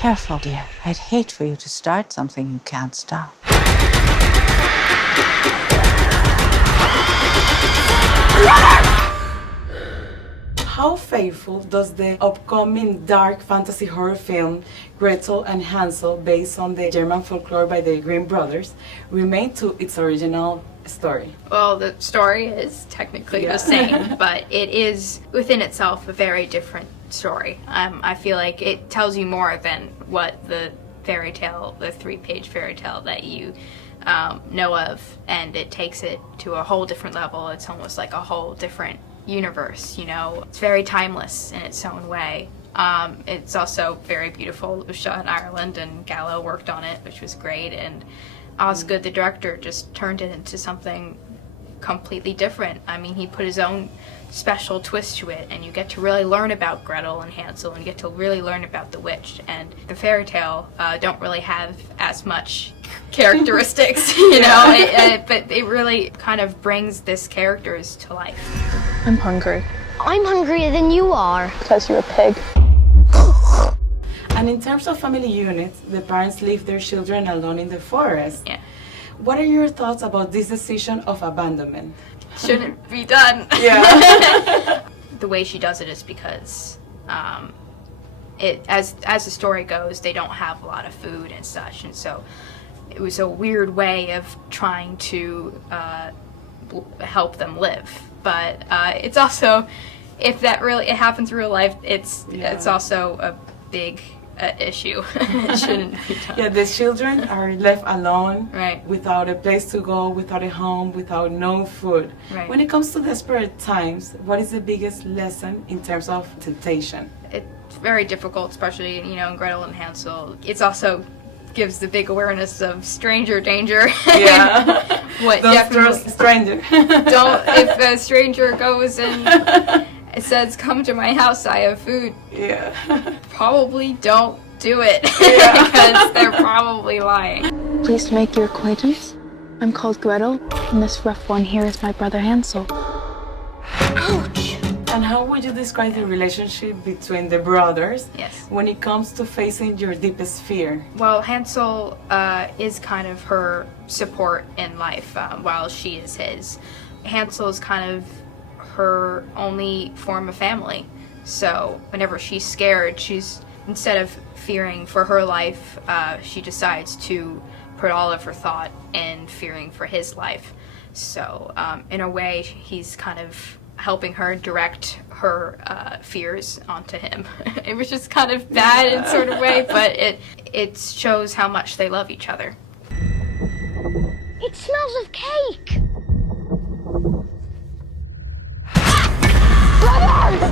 Careful, dear. I'd hate for you to start something you can't stop. How faithful does the upcoming dark fantasy horror film Gretel and Hansel, based on the German folklore by the Grimm brothers, remain to its original story? Well, the story is technically the same, but it is within itself a very different story. I feel like it tells you more than what the fairy tale, the 3-page fairy tale that you know of, and it takes it to a whole different level. It's almost like a whole different universe, you know. It's very timeless in its own way. It's also very beautiful. It was shot in Ireland, and Gallo worked on it, which was great, and Osgood, the director, just turned it into something completely different. I mean, he put his own special twist to it, and you get to really learn about Gretel and Hansel, and you get to really learn about the witch. And the fairy tale don't really have as much characteristics, you know, but it really kind of brings this characters to life. I'm hungry. I'm hungrier than you are. Because you're a pig. And in terms of family units, the parents leave their children alone in the forest. Yeah. What are your thoughts about this decision of abandonment? Shouldn't be done. Yeah. The way she does it is because as the story goes, they don't have a lot of food and such, and so it was a weird way of trying to help them live. But it's also, if that really it happens in real life, it's also a big issue. It shouldn't be done. Yeah, the children are left alone, Right. without a place to go, without a home, without no food. Right. When it comes to desperate times, what is the biggest lesson in terms of temptation? It's very difficult, especially, you know, in Gretel and Hansel. It's also gives the big awareness of stranger danger. Yeah. What Don't definitely trust a stranger. don't, if a stranger goes and it says, "Come to my house, I have food," Yeah. probably don't do it. Yeah. Because they're probably lying. Pleased to make your acquaintance. I'm called Gretel, and this rough one here is my brother Hansel. Ouch! And how would you describe the relationship between the brothers Yes. when it comes to facing your deepest fear? Well, Hansel is kind of her support in life, while she is his. Hansel is kind of her only form of family. So whenever she's scared, instead of fearing for her life, she decides to put all of her thought in fearing for his life. So in a way, he's kind of helping her direct her fears onto him. It was just kind of bad in sort of way, but it shows how much they love each other. It smells of cake! Brothers!